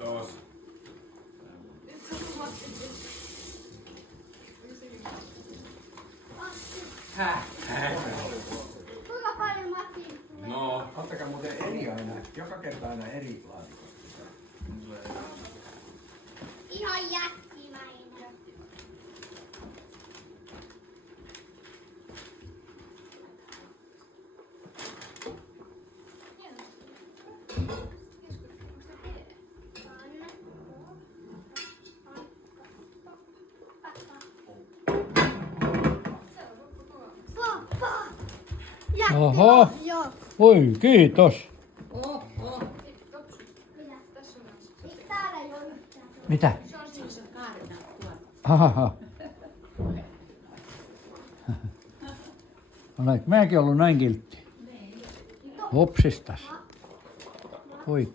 Kiitos. Kuinka paljon Matti tulee? No. Ottakaa muuten eri aina, joka kerta aina eri laatikosta. Ihan jättimäinen. Oho. Joo. Oi, kiitos. Täällä ei ole yhtään. Mitä? Se on siinä se kaarina tuolla. Ahaha. Olet mäkin ollut näin kiltti? Hopsistas. Oi.